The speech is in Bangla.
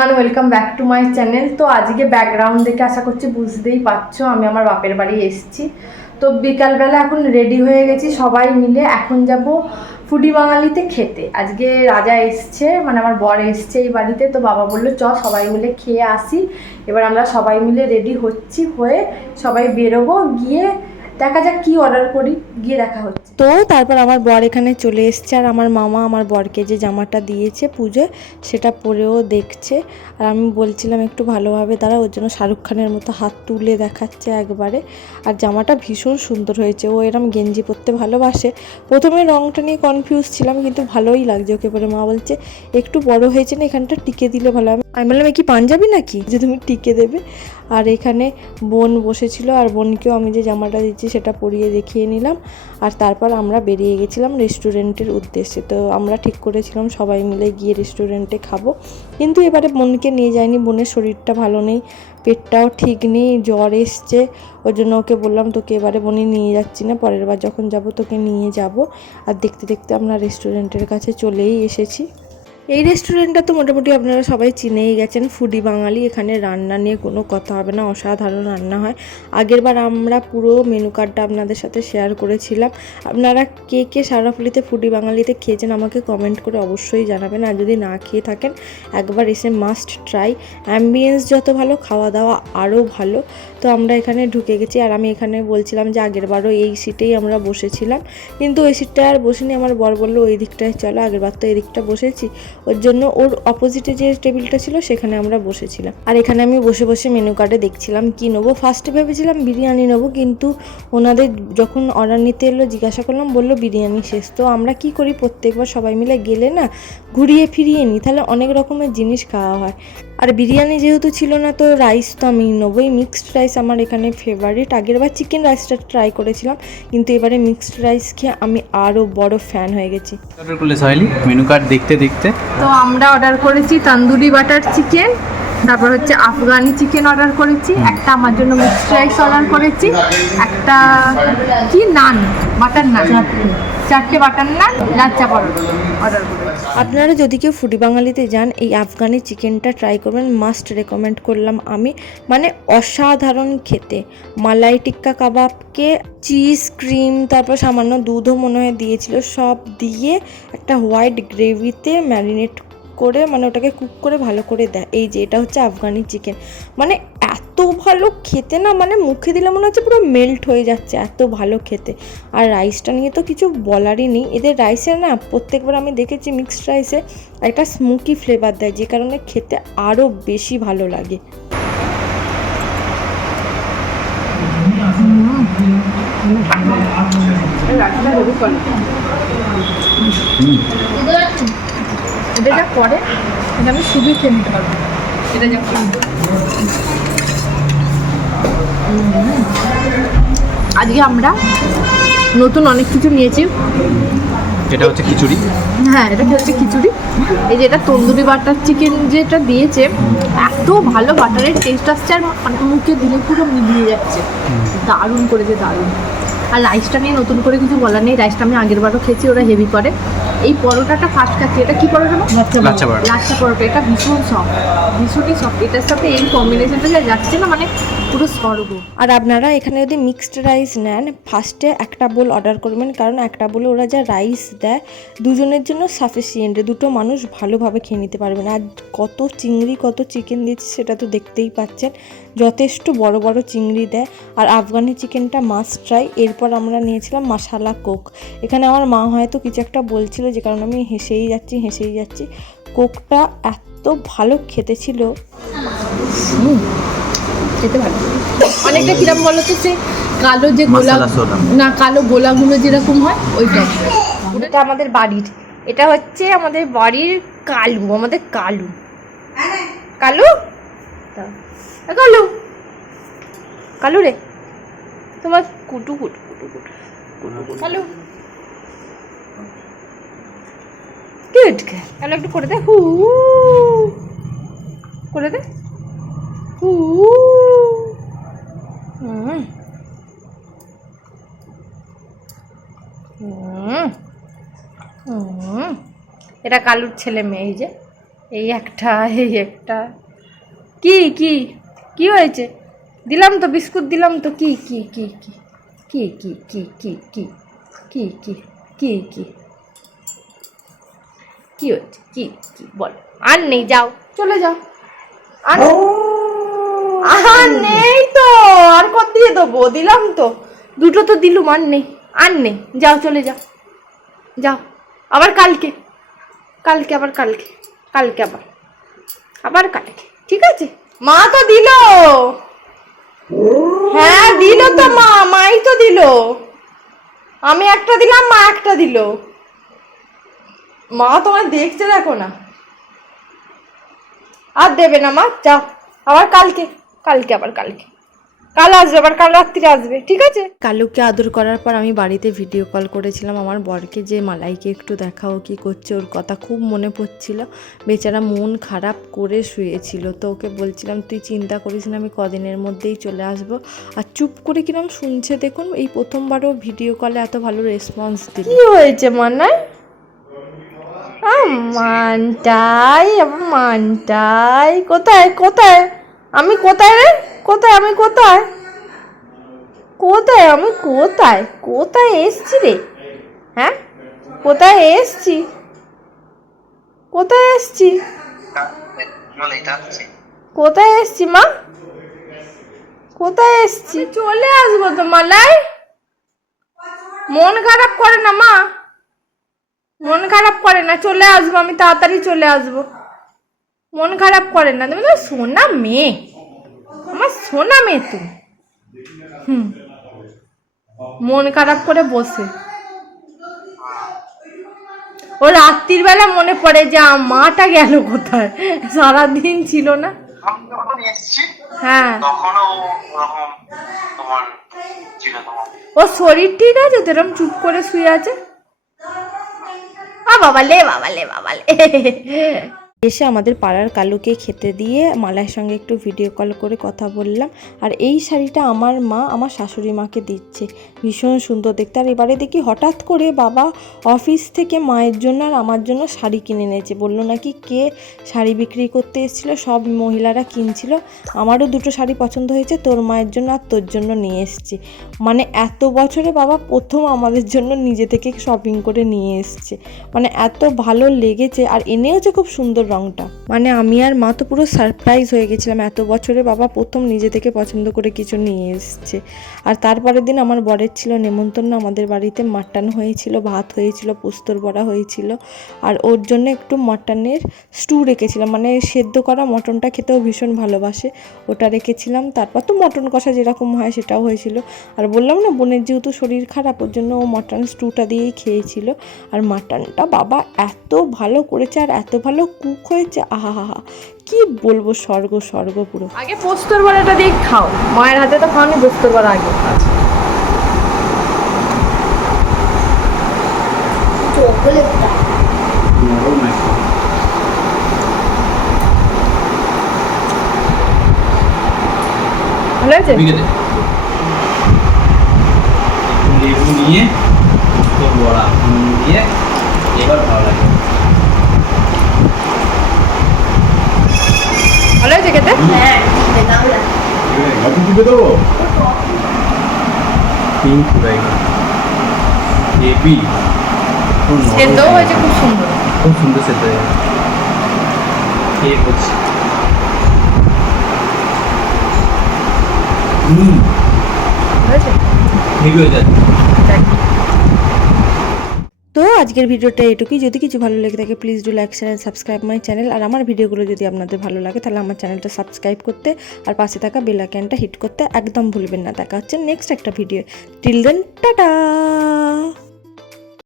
Everyone welcome back to my channel তো আজকে ব্যাকগ্রাউন্ড দেখে আশা করছি বুঝতেই পারছ, আমি আমার বাপের বাড়ি এসেছি। তো বিকালবেলা এখন রেডি হয়ে গেছি সবাই মিলে। এখন যাব ফুডি বাঙালিতে খেতে। আজকে রাজা এসছে মানে আমার বর এসছে এই বাড়িতে। তো বাবা বলল, চ, সবাই মিলে খেয়ে আসি। এবার আমরা সবাই মিলে রেডি হচ্ছি হয়ে সবাই বেরোবো। গিয়ে দেখা যাক কি অর্ডার করি, গিয়ে দেখা হচ্ছে। তো তারপর আমার বর এখানে চলে এসছে আর আমার মামা আমার বরকে যে জামাটা দিয়েছে পুজোয়, সেটা পরেও দেখছে। আর আমি বলছিলাম একটু ভালোভাবে দাঁড়া ওর জন্য শাহরুখ খানের মতো হাত তুলে দেখাচ্ছে একবারে। আর জামাটা ভীষণ সুন্দর হয়েছে, ও এরম গেঞ্জি পরতে ভালোবাসে। প্রথমে রংটা নিয়ে কনফিউজ ছিলাম, কিন্তু ভালোই লাগছে ওকে পরে। মা বলছে, একটু বড় হয়েছে না, এখানটা টিকে দিলে ভালো হবে? আমি বললাম কি, পাঞ্জাবি নাকি? যে, তুমি টিকে দেবে। আর এখানে বোন বসেছিল, আর বোনকেও আমি যে জামাটা দিচ্ছি সেটা পরিয়ে দেখিয়ে নিলাম। আর তারপর আমরা বেরিয়ে গেছিলাম রেস্টুরেন্টের উদ্দেশ্যে। তো আমরা ঠিক করেছিলাম সবাই মিলে গিয়ে রেস্টুরেন্টে খাব। কিন্তু এবারে বোনকে নিয়ে যায়নি বোনের শরীরটা ভালো নেই, পেটটাও ঠিক নেই, জ্বর এসছে। ওর জন্য ওকে বললাম, তোকে এবারে বোনই নিয়ে যাচ্ছি না, পরের বার যখন যাব তোকে নিয়ে যাব। আর দেখতে দেখতে আমরা রেস্টুরেন্টের কাছে চলেই এসেছি। এই রেস্টুরেন্টটা তো মোটামুটি আপনারা সবাই চিনেই গেছেন। ফুডি বাঙালি, এখানে রান্না নিয়ে কোনো কথা হবে না, অসাধারণ রান্না হয়। আগেরবার আমরা পুরো মেনু কার্ডটা আপনাদের সাথে শেয়ার করেছিলাম। আপনারা কে কে সারাফুলিতে ফুডি বাঙালিতে খেয়েছেন আমাকে কমেন্ট করে অবশ্যই জানাবেন। আর যদি না খেয়ে থাকেন, একবার এসে মাস্ট ট্রাই অ্যাম্বিয়েন্স যত ভালো খাওয়া দাওয়া আরও ভালো। তো আমরা এখানে ঢুকে গেছি। আর আমি এখানে বলছিলাম যে আগেরবারও এই সিটেই আমরা বসেছিলাম। কিন্তু ওই সিটটায় আর বসিনি। আমার বর বলল, ওই দিকটায় চলো আগেরবার তো এই দিকটা বসেছি। ওর জন্য ওর অপোজিটে যে টেবিলটা ছিল, সেখানে আমরা বসেছিলাম। আর এখানে আমি বসে বসে মেনু কার্ডে দেখছিলাম কি নেব। ফার্স্টে ভেবেছিলাম বিরিয়ানি নেব, কিন্তু ওনাদের যখন অর্ডার নিতে এলো, জিজ্ঞাসা করলাম, বলল, বিরিয়ানি শেষ। তো আমরা কি করি? প্রত্যেকবার সবাই মিলে গেলে না, ঘুরিয়ে ফিরিয়ে নিই তাহলে অনেক রকমের জিনিস খাওয়া হয়। আর বিরিয়ানি যেহেতু ছিল না তো রাইস তো আমি নেবোই। মিক্সড রাইস আমার এখানে ফেভারিট আগেরবার চিকেন রাইসটা ট্রাই করেছিলাম কিন্তু এবারে মিক্সড রাইস খেয়ে আমি আরও বড় ফ্যান হয়ে গেছি। অর্ডার করলে সহেলি মেনু কার্ড দেখতে দেখতে। তো আমরা অর্ডার করেছি তন্দুরি বাটার চিকেন তারপর হচ্ছে আফগানি চিকেন অর্ডার করেছি একটা আমার জন্য মিক্সড রাইস অর্ডার করেছি একটা কি নান? বাটার নান। চারটে বাটার নান লাচ্চা পরোটা অর্ডার করেছি। আপনারা যদি কেউ ফুডি বাঙালিতে যান, এই আফগানি চিকেনটা ট্রাই করবেন মাস্ট রেকমেন্ড করলাম আমি। মানে অসাধারণ খেতে। মালাই টিক্কা কাবাবকে চিজ ক্রিম তারপর সামান্য দুধও মনে হয় দিয়েছিল, সব দিয়ে একটা হোয়াইট গ্রেভিতে ম্যারিনেট করে মানে ওটাকে কুক করে ভালো করে দেয়। এই যে, এটা হচ্ছে আফগানি চিকেন মানে ভালো খেতে না মানে মুখে দিলে মনে হচ্ছে পুরো মেল্ট হয়ে যাচ্ছে এত ভালো খেতে। আর রাইসটা নিয়ে তো কিছু বলারই নেই। এদের রাইসের না প্রত্যেকবার আমি দেখেছি মিক্সড রাইসে একটা স্মোকি ফ্লেভার দেয় যে কারণে খেতে আরও বেশি ভালো লাগে। এটা যা করে এটা আমি শুধুই খেয়ে নিতে পারব। এটা আজকে আমরা নতুন অনেক কিছু নিয়েছি। এটা হচ্ছে খিচুড়ি। হ্যাঁ এটা হচ্ছে খিচুড়ি। এই যে এটা তন্দুরি বাটার চিকেন যেটা দিয়েছে এত ভালো বাটারের টেস্ট আসছে আর মানে মুখে দিলে পুরো মিলিয়ে যাচ্ছে। দারুণ করেছে দারুণ। আর রাইসটা নিয়ে নতুন করে কিছু বলার নেই। রাইসটা আমি আগের বারও খেয়েছি ওরা হেভি করে। এই পরোটাটা ফার্স্ট খাচ্ছি এটা কি পরোটা না? লাচ্ছা পরোটা। লাচ্ছা পরোটা। এটা ভীষণ সফট ভীষণই সফট এটার সাথে এই কম্বিনেশনটা যা যাচ্ছে না মানে পুরো স্বর্গ। আর আপনারা এখানে যদি মিক্সড রাইস নেন ফার্স্টে একটা বোল অর্ডার করবেন। কারণ একটা বলে ওরা যা রাইস দেয় দুজনের জন্য সাফিসিয়েন্ট দুটো মানুষ ভালোভাবে খেয়ে নিতে পারবেন আর কত চিংড়ি কত চিকেন দিচ্ছে সেটা তো দেখতেই পাচ্ছেন। যথেষ্ট বড় বড় চিংড়ি দেয়। আর আফগানি চিকেনটা মাস্ট ট্রাই এরপর আমরা নিয়েছিলাম মশালা কোক এখানে আমার মা হয়তো কিছু একটা বলছিল যে কারণে আমি হেসেই যাচ্ছি হেসেই যাচ্ছি। কোকটা এত ভালো খেতে ছিল। খেতে ভালো। অনেকটা কিরম বলো তো সে কালো যে গোলা না কালো গোলাগুলো যেরকম হয় ওইটা। এটা আমাদের বাড়ির। এটা হচ্ছে আমাদের বাড়ির কালু আমাদের কালু। কালু? কালু। কালু রে। তোমার কুটু কুটু কুটু কুটু। কালু। গুড কালু একটু করে দে হু করে দে হু এটা কালুর ছেলে মেয়ে এই যে এই একটা এই একটা কি কি কি হয়েছে দিলাম তো বিস্কুট দিলাম তো কি কি কি কি কি কি কি কি কি কি কি কি কি হচ্ছে? কি কি? বল। আর নেই যাও। চলে যাও। আর আর নেই তো। আর কত দিয়ে দেবো? দিলাম তো। দুটো তো দিলুম আর নেই। আর নেই। যাও চলে যাও। যাও। আবার কালকে। কালকে আবার কালকে। কালকে আবার। আবার কালকে। ঠিক আছে? মা তো দিল। হ্যাঁ দিল তো মা। মাই তো দিল। আমি একটা দিলাম মা একটা দিল। মা তোমার দেখছে দেখো না। আর দেবে না মা যাও। আবার কালকে কালকে আবার কালকে। কাল আসবে আবার কাল রাত্রি আসবে ঠিক আছে? কালুকে আদর করার পর আমি বাড়িতে ভিডিও কল করেছিলাম। আমার বরকে যে মালাইকে একটু দেখাও কি করছে ওর কথা খুব মনে পড়ছিল। বেচারা মন খারাপ করে শুয়েছিল। তো ওকে বলছিলাম তুই চিন্তা করিস না আমি কদিনের মধ্যেই চলে আসব। আর চুপ করে কিরম শুনছে দেখুন এই প্রথমবারও ভিডিও কলে এত ভালো রেসপন্স দিল। কি হয়েছে মানায় মানটাই আমার মানটাই, কোথায় কোথায়? আমি কোথায় রে? কোথায়, আমি কোথায়? কোথায়, আমি কোথায়? কোথায় এসছি রে? হ্যাঁ? কোথায় এসছি? কোথায় এসছি? কোথায় এসছি মা? কোথায় এসছি? চলে আসব তো মালাই মন খারাপ করে না মা। মন খারাপ করে না চলে আসব আমি তাড়াতাড়ি চলে আসব। মন খারাপ করে না তুমি তো সোনা মেয়ে। আমার সোনা মেয়ে তুমি। হুম। মন খারাপ করে বসে। ও রাত্রির বেলা মনে পড়ে যে মাটা গেল কোথায়? সারাদিন ছিল না। হ্যাঁ। ও শরীর ঠিক আছে? তো এরকম চুপ করে শুয়ে আছে? బాబాలే బాబాలే బాబాలే এসে আমাদের পাড়ার কালুকে খেতে দিয়ে মালার সঙ্গে একটু ভিডিও কল করে কথা বললাম। আর এই শাড়িটা আমার মা আমার শাশুড়ি মাকে দিচ্ছে। ভীষণ সুন্দর দেখতে। আর এবারে দেখি হঠাৎ করে বাবা অফিস থেকে মায়ের জন্য আর আমার জন্য শাড়ি কিনে এনেছে। বলল নাকি কে শাড়ি বিক্রি করতে এসেছিল? সব মহিলারা কিনছিল। আমারও দুটো শাড়ি পছন্দ হয়েছে। তোর মায়ের জন্য আর তোর জন্য নিয়ে এসেছি। মানে এত বছরে বাবা প্রথম আমাদের জন্য নিজে থেকে শপিং করে নিয়ে এসছে। মানে এত ভালো লেগেছে। আর এনেওছে খুব সুন্দর রংটা। মানে আমি আর মা তো পুরো সারপ্রাইজ হয়ে গেছিলাম। এত বছরে বাবা প্রথম নিজে থেকে পছন্দ করে কিছু নিয়ে এসছে। আর তারপরের দিন আমার বরের ছিল নেমন্তন্ন। আমাদের বাড়িতে মাটন হয়েছিল, ভাত হয়েছিল, পোস্তর বড়া হয়েছিল। আর ওর জন্য একটু মটনের স্টু রেখেছিলাম। মানে সেদ্ধ করা মটনটা খেতেও ভীষণ ভালোবাসে। ওটা রেখেছিলাম। তারপর তো মটন কষা যেরকম হয় সেটাও হয়েছিল। আর বললাম না, বোনের যেহেতু শরীর খারাপ, ওর জন্য ও মটন স্টুটা দিয়েই খেয়েছিল। আর মাটনটা বাবা এত ভালো করেছে আর এত ভালো কুক হয়েছে? আহা হা কি বলব স্বর্গ স্বর্গ পুরো। আগে পোস্তর বড়াটা দিয়ে খাও। মায়ের হাতে তো খাওনি পোস্তর বড়া আগে ভালো হয়েছে? নিয়ে তো বড়া নুন দিয়ে এবার ভালো লাগে ভালো হয়েছে খেতে হয়েছে খুব সুন্দর। খুব সুন্দর সেদ্ধ হয়ে গেছে হুম হয়েছে? হয়ে যাচ্ছে তো আজকের ভিডিওটা এটুকুই। যদি কিছু ভালো লেগে থাকে please do like channel subscribe my channel আর আমার ভিডিওগুলো যদি আপনাদের ভালো লাগে, তাহলে আমার চ্যানেলটা সাবস্ক্রাইব করতে আর পাশে থাকা বেল আইকনটা হিট করতে একদম ভুলবেন না। দেখা হচ্ছে নেক্সট একটা ভিডিও টিল দেন টাটা